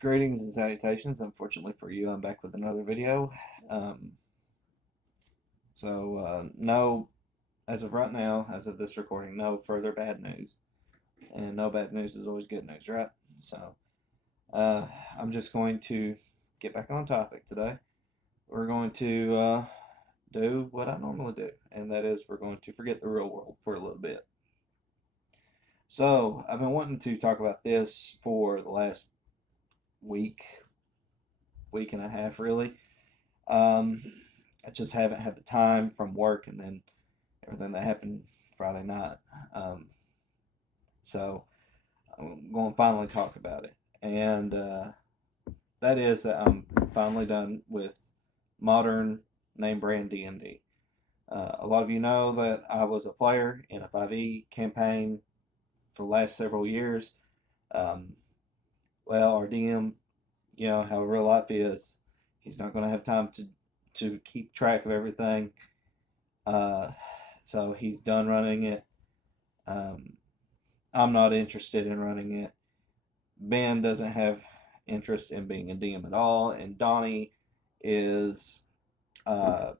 Greetings and salutations. Unfortunately for you, I'm back with another video. Um, no, as of right now, as of this recording, no further bad news. And no bad news is always good news, right? So, uh, I'm just going to get back on topic today. We're going to do what I normally do, and that is we're going to forget the real world for a little bit. So, I've been wanting to talk about this for the last week, week and a half, really. Um, I just haven't had the time from work and then everything that happened Friday night. Um, so I'm going to finally talk about it. And that is that I'm finally done with modern name brand D&D. A lot of you know that I was a player in a 5e campaign for the last several years. Um, our DM, how real life is, he's not going to have time to keep track of everything. So he's done running it. Um, I'm not interested in running it. Ben doesn't have interest in being a DM at all, and Donnie is uh,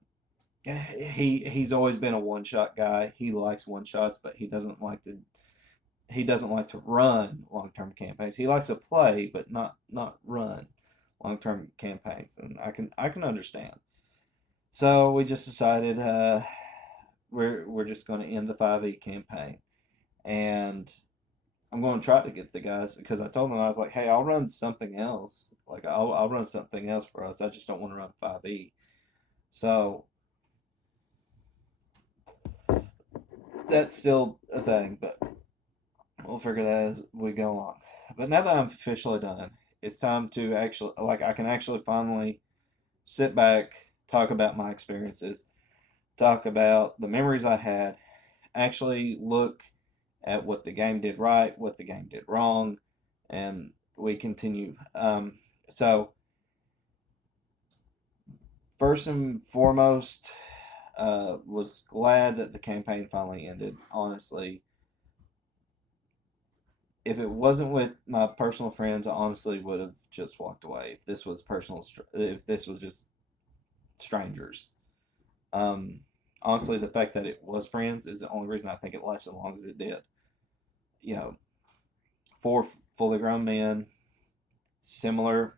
he's always been a one shot guy. He likes one shots, but he doesn't like to run long term campaigns. He likes to play, but not run long term campaigns, and I can understand. So we just decided we're just going to end the 5e campaign, and I'm going to try to get the guys because I told them I was like, hey, I'll run something else. Like I'll run something else for us. I just don't want to run 5e. So that's still a thing, but we'll figure that as we go on. But now that I'm officially done, it's time to actually I can actually finally sit back, talk about my experiences, talk about the memories I had, actually look at what the game did right, what the game did wrong, and we continue. So, first and foremost, was glad that the campaign finally ended. Honestly, if it wasn't with my personal friends, I honestly would have just walked away. If this was if this was just strangers. Um, Honestly, the fact that it was friends is the only reason I think it lasted as long as it did. You know, four fully grown men, similar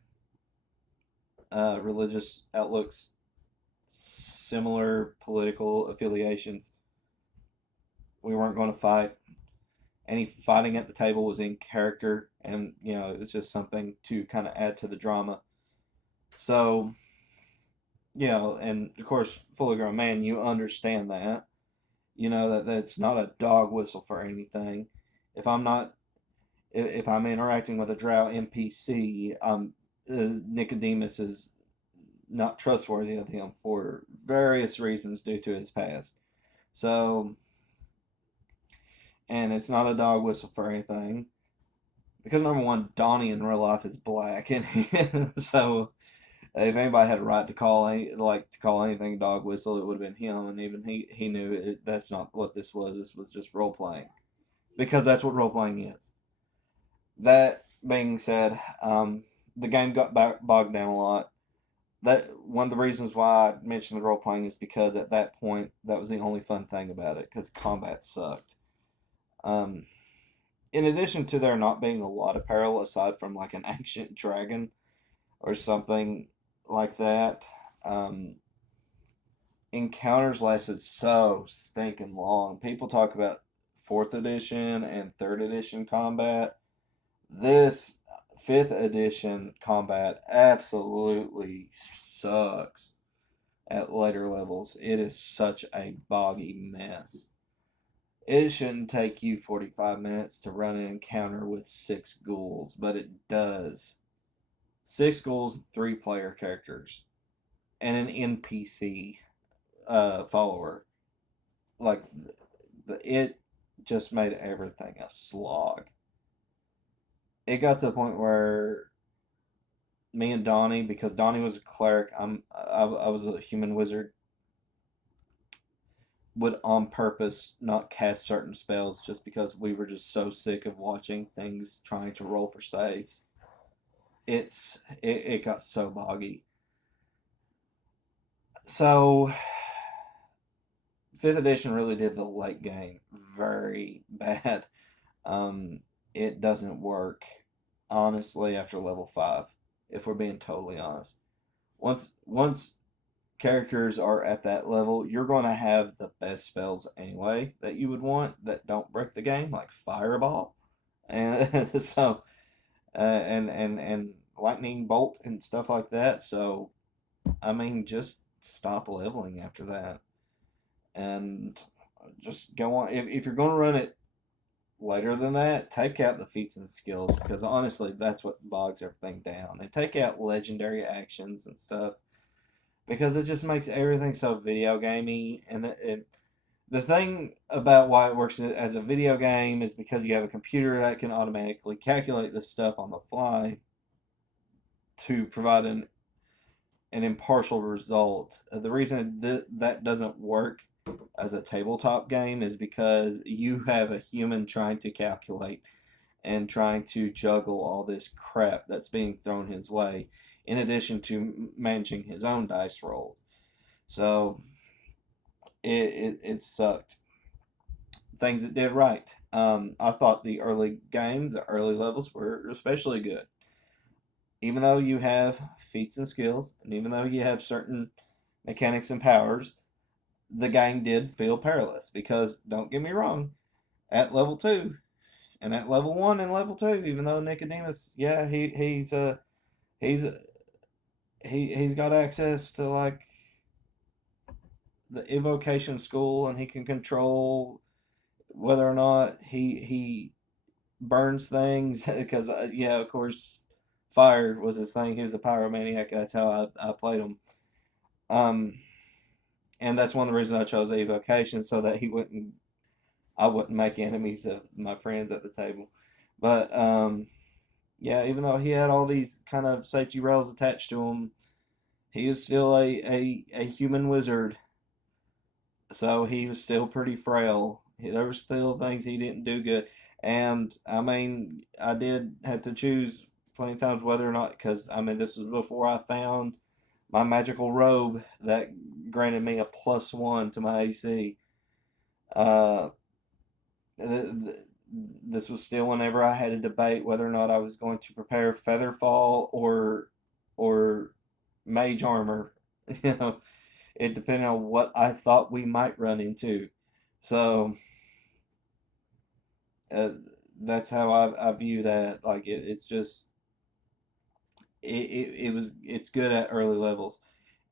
religious outlooks, similar political affiliations. We weren't going to fight. Any fighting at the table was in character, and it was just something to kind of add to the drama. So, and of course, fully grown man, you understand that. You know that that's not a dog whistle for anything. If I'm not, if I'm interacting with a drow NPC, Nicodemus is not trustworthy of him for various reasons due to his past. So, and it's not a dog whistle for anything because number one, Donnie in real life is black, and so if anybody had a right to call anything dog whistle, it would have been him, and even he knew that's not what this was. This was just role playing because that's what role playing is. That being said, the game got bogged down a lot. That one of the reasons why I mentioned the role playing is because at that point that was the only fun thing about it because combat sucked. Um, in addition to there not being a lot of peril aside from like an ancient dragon or something like that, um, encounters lasted so stinking long. People talk about fourth edition and third edition combat. This fifth edition combat absolutely sucks at later levels. It is such a boggy mess. It shouldn't take you 45 minutes to run an encounter with six ghouls, but it does. Six ghouls, three player characters, and an NPC follower. Like, it just made everything a slog. It got to the point where me and Donnie, because Donnie was a cleric, I was a human wizard, would on purpose not cast certain spells just because we were just so sick of watching things trying to roll for saves. it got so boggy. So fifth edition really did the late game very bad. Um, it doesn't work honestly after level 5, if we're being totally honest. Once characters are at that level, you're going to have the best spells anyway that you would want that don't break the game, like Fireball, and so and Lightning Bolt and stuff like that. So I mean, just stop leveling after that and just go on. If you're going to run it later than that, take out the feats and skills, because honestly, that's what bogs everything down. And take out legendary actions and stuff, because it just makes everything so video gamey. And the thing about why it works as a video game is because you have a computer that can automatically calculate this stuff on the fly to provide an impartial result. The reason that doesn't work as a tabletop game is because you have a human trying to calculate and trying to juggle all this crap that's being thrown his way, in addition to managing his own dice rolls. So it sucked. Things it did right. I thought the early game, the early levels were especially good. Even though you have feats and skills, and even though you have certain mechanics and powers, the game did feel perilous. Because don't get me wrong, at level 2 and at level 1 and level 2, even though Nicodemus, yeah, he's he's got access to like the evocation school, and he can control whether or not he burns things because yeah, of course, fire was his thing. He was a pyromaniac. That's how I played him. Um, and that's one of the reasons I chose evocation, so that I wouldn't make enemies of my friends at the table. But yeah, even though he had all these kind of safety rails attached to him, he is still a human wizard, so he was still pretty frail. There were still things he didn't do good, and I mean, I did have to choose plenty of times whether or not, because I mean, this was before I found my magical robe that granted me a +1 to my AC. Uh, this was still whenever I had to debate whether or not I was going to prepare Featherfall or Mage Armor. You know, it depended on what I thought we might run into. So uh, that's how I view that. Like it's just it's good at early levels,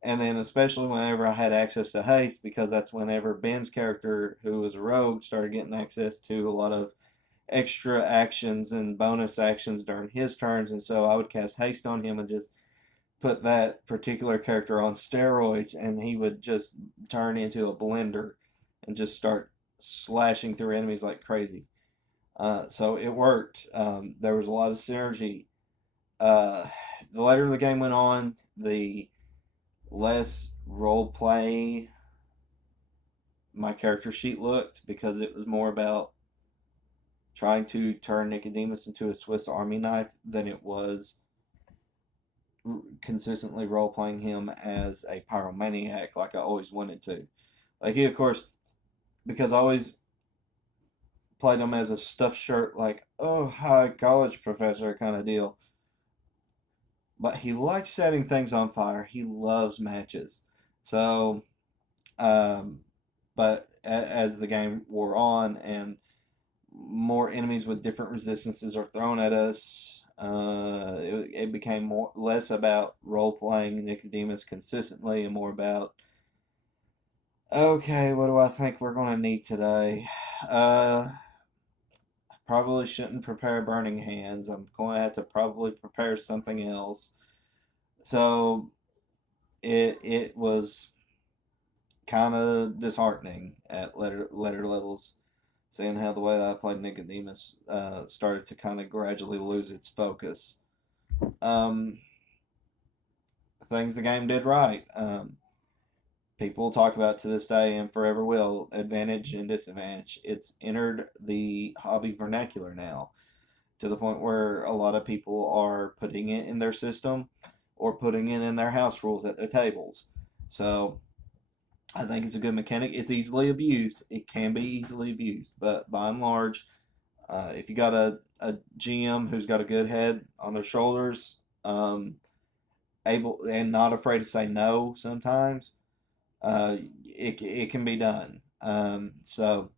and then especially whenever I had access to haste, because that's whenever Ben's character, who was a rogue, started getting access to a lot of extra actions and bonus actions during his turns, and so I would cast haste on him and just put that particular character on steroids, and he would just turn into a blender and just start slashing through enemies like crazy. So it worked. There was a lot of synergy. Uh, the later the game went on, the less role play my character sheet looked, because it was more about trying to turn Nicodemus into a Swiss Army knife than it was consistently role playing him as a pyromaniac like I always wanted to. Like he, of course, because I always played him as a stuffed shirt, like, oh, hi, college professor kind of deal. But he likes setting things on fire. He loves matches. So, um, but as the game wore on and more enemies with different resistances are thrown at us, it became less about role playing Nicodemus consistently and more about, okay, what do I think we're going to need today? Probably shouldn't prepare burning hands. I'm going to have to probably prepare something else. So it was kind of disheartening at later levels, seeing how the way that I played Nicodemus started to kind of gradually lose its focus. Um, Things the game did right. People talk about to this day and forever will, advantage and disadvantage. It's entered the hobby vernacular now. to the point where a lot of people are putting it in their system or putting it in their house rules at their tables. So I think it's a good mechanic. It's easily abused. It can be easily abused, but by and large, if you got a GM who's got a good head on their shoulders, able and not afraid to say no sometimes, it can be done. So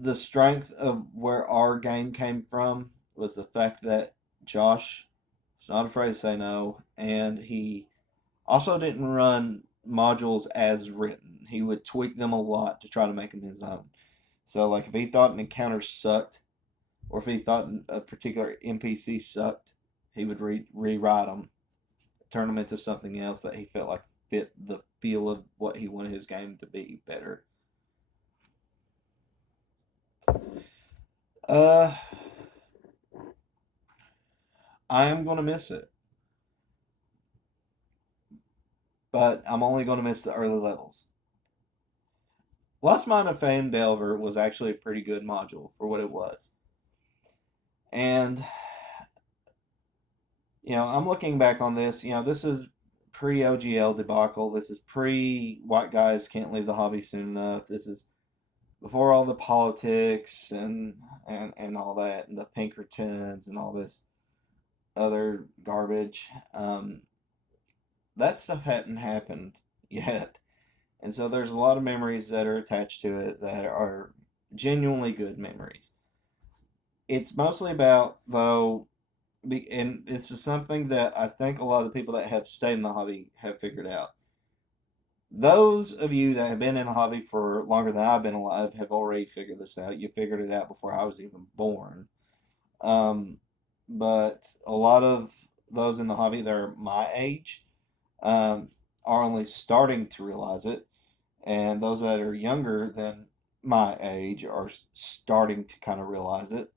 the strength of where our game came from was the fact that Josh was not afraid to say no, and he also didn't run modules as written. He would tweak them a lot to try to make them his own. So, like, if he thought an encounter sucked, or if he thought a particular NPC sucked, he would rewrite them, turn them into something else that he felt like fit the feel of what he wanted his game to be better. Uh, I am gonna miss it, but I'm only gonna miss the early levels. Lost Mine of Phandelver was actually a pretty good module for what it was, and I'm looking back on this. This is pre OGL debacle. This is pre white guys can't leave the hobby soon enough. This is before all the politics and all that, and the Pinkertons and all this other garbage. That stuff hadn't happened yet. And so there's a lot of memories that are attached to it that are genuinely good memories. It's mostly about, though, and it's something that I think a lot of the people that have stayed in the hobby have figured out. Those of you that have been in the hobby for longer than I've been alive have already figured this out. You figured it out before I was even born. Um, but a lot of those in the hobby that are my age um, are only starting to realize it, and those that are younger than my age are starting to kind of realize it.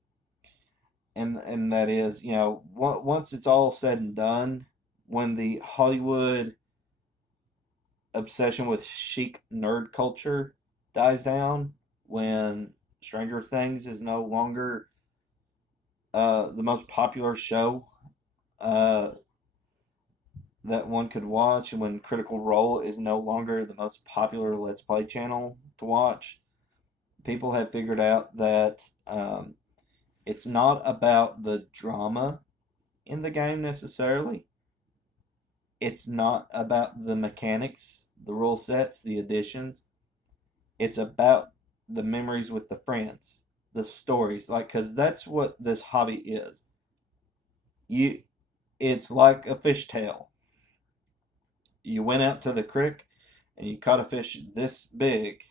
And that is, once it's all said and done, when the Hollywood obsession with chic nerd culture dies down, when Stranger Things is no longer the most popular show uh, that one could watch, when Critical Role is no longer the most popular Let's Play channel to watch, people have figured out that it's not about the drama in the game necessarily. It's not about the mechanics, the rule sets, the additions. It's about the memories with the friends, the stories, like, because that's what this hobby is. You, it's like a fishtail. You went out to the creek and you caught a fish this big,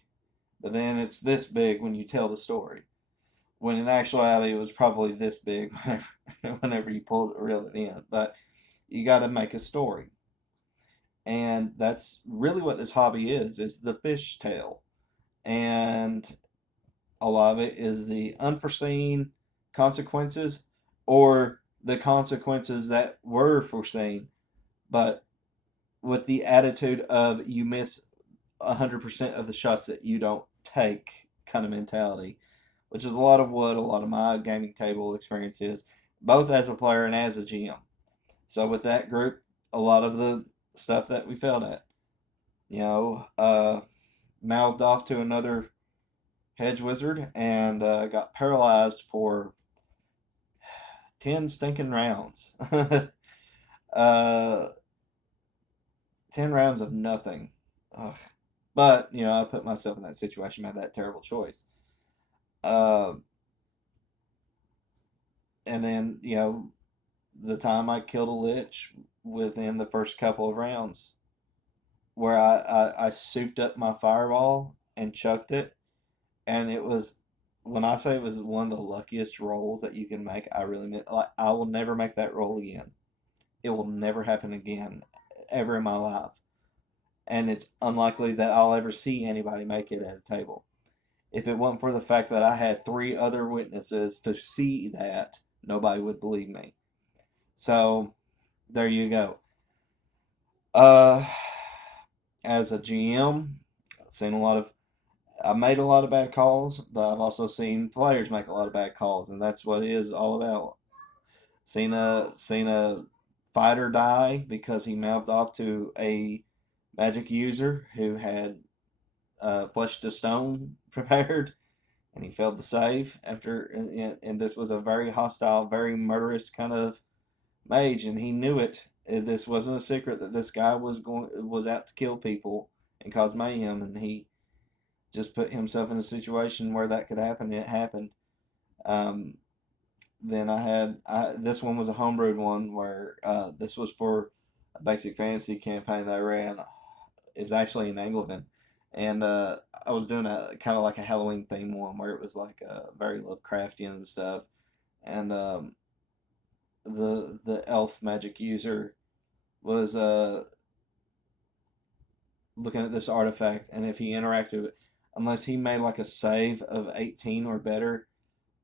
but then it's this big when you tell the story. When in actuality, it was probably this big whenever you pulled it, reel it in. But you got to make a story, and that's really what this hobby is the fish tale. And a lot of it is the unforeseen consequences, or the consequences that were foreseen, but with the attitude of you miss 100% of the shots that you don't take kind of mentality, which is a lot of what a lot of my gaming table experience is, both as a player and as a GM. So with that group, a lot of the stuff that we failed at, mouthed off to another hedge wizard and got paralyzed for 10 stinking rounds. uh, 10 rounds of nothing. Ugh. But, I put myself in that situation, made that terrible choice. Uh, and then, the time I killed a lich within the first couple of rounds, where I souped up my fireball and chucked it, and it was, when I say it was one of the luckiest rolls that you can make, I really mean, like, I will never make that roll again. It will never happen again, ever in my life. And it's unlikely that I'll ever see anybody make it at a table. If it wasn't for the fact that I had 3 other witnesses to see that, nobody would believe me. So, there you go. Uh, as a GM, I've seen a lot of I made a lot of bad calls, but I've also seen players make a lot of bad calls, and that's what it is all about. Seen a fighter die because he mouthed off to a magic user who had flesh to stone prepared, and he failed the save after. And this was a very hostile, very murderous kind of mage, and he knew it. This wasn't a secret that this guy was out to kill people and cause mayhem, and he just put himself in a situation where that could happen. It happened. Um, then this one was a homebrewed one where this was for a basic fantasy campaign that I ran. It was actually in England, and I was doing a kind of like a Halloween theme one where it was like very Lovecraftian and stuff. And the elf magic user was looking at this artifact, and if he interacted with, unless he made like a save of 18 or better,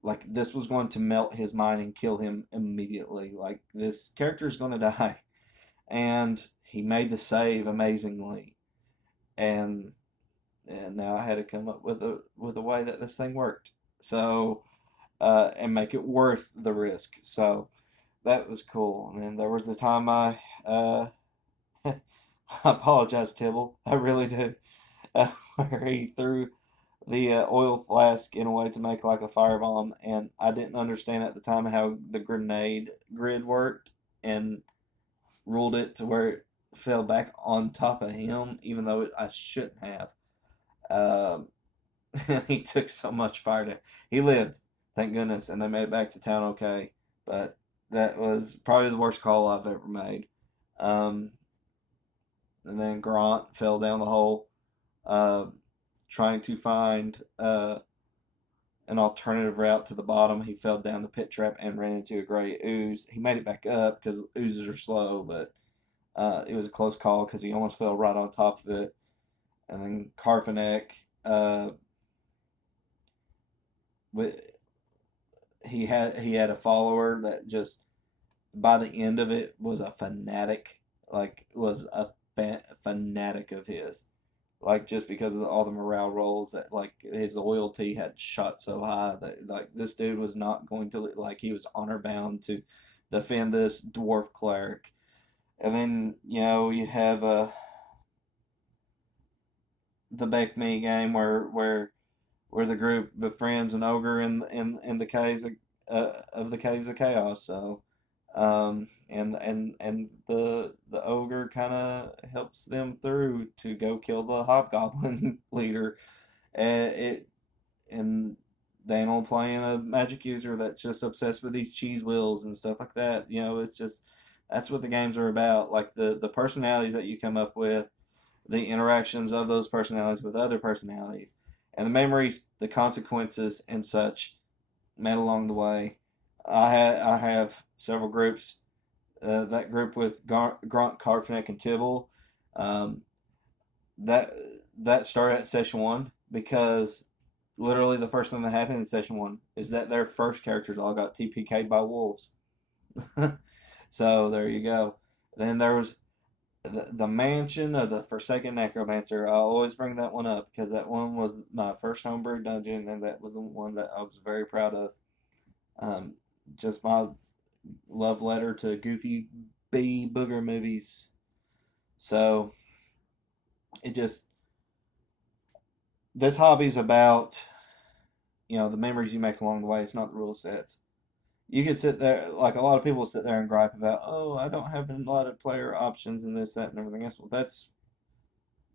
like this was going to melt his mind and kill him immediately. Like this character is going to die, and he made the save amazingly, and now I had to come up with a way that this thing worked. So and make it worth the risk. So that was cool. And then there was the time I apologize, Tibble. I really do. Where he threw the oil flask in a way to make like a firebomb, and I didn't understand at the time how the grenade grid worked, and ruled it to where it fell back on top of him, even though I shouldn't have. Um, he took so much fire. He lived, thank goodness, and they made it back to town okay. But that was probably the worst call I've ever made. Um, and then Grant fell down the hole, uh, trying to find an alternative route to the bottom. He fell down the pit trap and ran into a gray ooze. He made it back up because oozes are slow, but it was a close call because he almost fell right on top of it. And then Karfanek, he had a follower that just by the end of it was a fanatic, like was a fanatic of his, like just because of all the morale rolls that like his loyalty had shot so high that like this dude was not going to, like he was honor bound to defend this dwarf cleric. And then you have the Bake Me game where the group befriends an ogre in the caves of the caves of chaos. So and the ogre kind of helps them through to go kill the hobgoblin leader. And it and Daniel playing a magic user that's just obsessed with these cheese wheels and stuff like that. It's just that's what the games are about. Like the personalities that you come up with, the interactions of those personalities with other personalities, and the memories, the consequences, and such met along the way. I have several groups. That group with Grant, Karfnick, and Tibble. Um, that that started at session one because literally the first thing that happened in session one is that their first characters all got TPK'd by wolves. So there you go. Then there was the Mansion of the Forsaken Necromancer. I always bring that one up because that one was my first homebrew dungeon, and that was the one that I was very proud of. Um, just my love letter to Goofy B Booger movies. So it just this hobby's about the memories you make along the way. It's not the rule sets. You could sit there like a lot of people sit there and gripe about, oh, I don't have a lot of player options and this, that, and everything else. Well, that's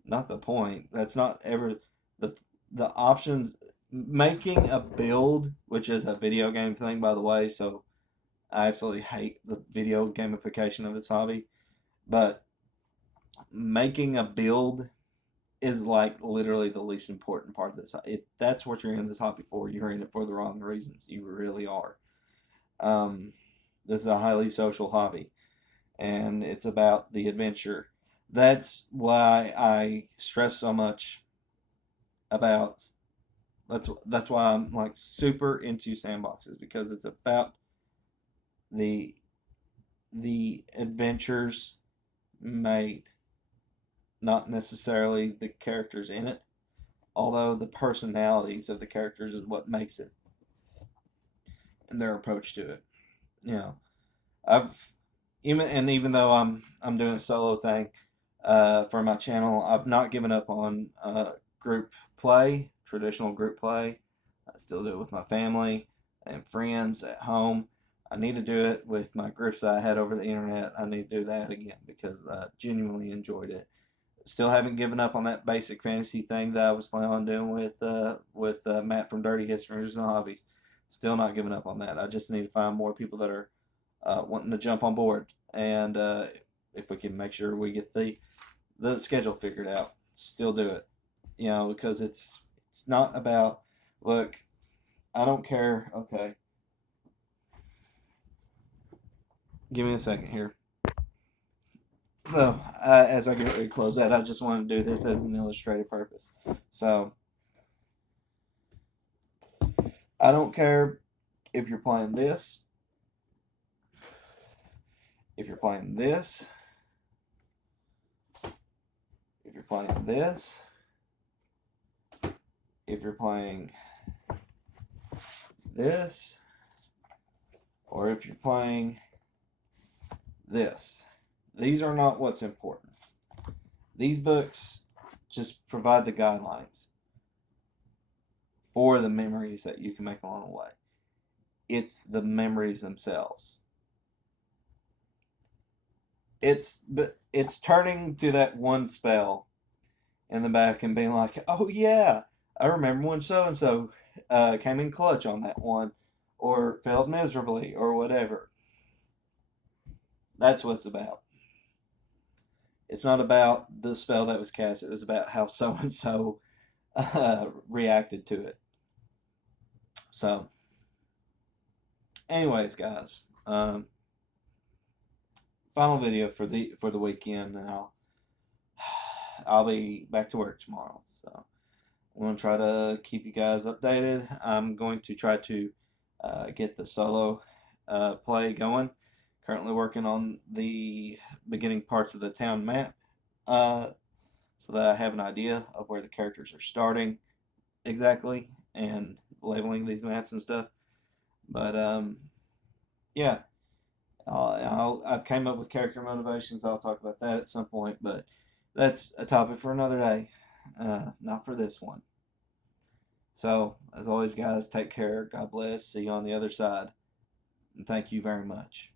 not the point. That's not ever the the options. Making a build, which is a video game thing, by the way. So I absolutely hate the video gamification of this hobby. But making a build is like literally the least important part of this. That's what you're in this hobby for. You're in it for the wrong reasons. You really are. Um, this is a highly social hobby, and it's about the adventure. That's why I stress so much about. That's why I'm like super into sandboxes because it's about the the adventures made, not necessarily the characters in it. Although the personalities of the characters is what makes it, and their approach to it. You know, I've even though I'm doing a solo thing for my channel, I've not given up on group play, traditional group play. I still do it with my family and friends at home. I need to do it with my groups that I had over the internet. I need to do that again because I genuinely enjoyed it. Still haven't given up on that basic fantasy thing that I was planning on doing with Matt from Dirty Histories and Hobbies. Still not giving up on that. I just need to find more people that are wanting to jump on board, and if we can make sure we get the schedule figured out, still do it. Because it's not about, look. I don't care. Okay, give me a second here. So, as I get ready to close that, I just want to do this as an illustrative purpose. So, I don't care if you're playing this, if you're playing this, if you're playing this, if you're playing this, or if you're playing this. These are not what's important. These books just provide the guidelines for the memories that you can make along the way. It's the memories themselves. It's turning to that one spell in the back and being like, oh yeah, I remember when so and so came in clutch on that one, or failed miserably, or whatever. That's what it's about. It's not about the spell that was cast. It was about how so and so reacted to it. So, anyways, guys, final video for the weekend now. I'll be back to work tomorrow, so I'm gonna try to keep you guys updated. I'm going to try to get the solo play going. Currently working on the beginning parts of the town map, so that I have an idea of where the characters are starting exactly and labeling these maps and stuff. But yeah, I've came up with character motivations. I'll talk about that at some point, but that's a topic for another day, not for this one. So, as always, guys, take care. God bless. See you on the other side. And thank you very much.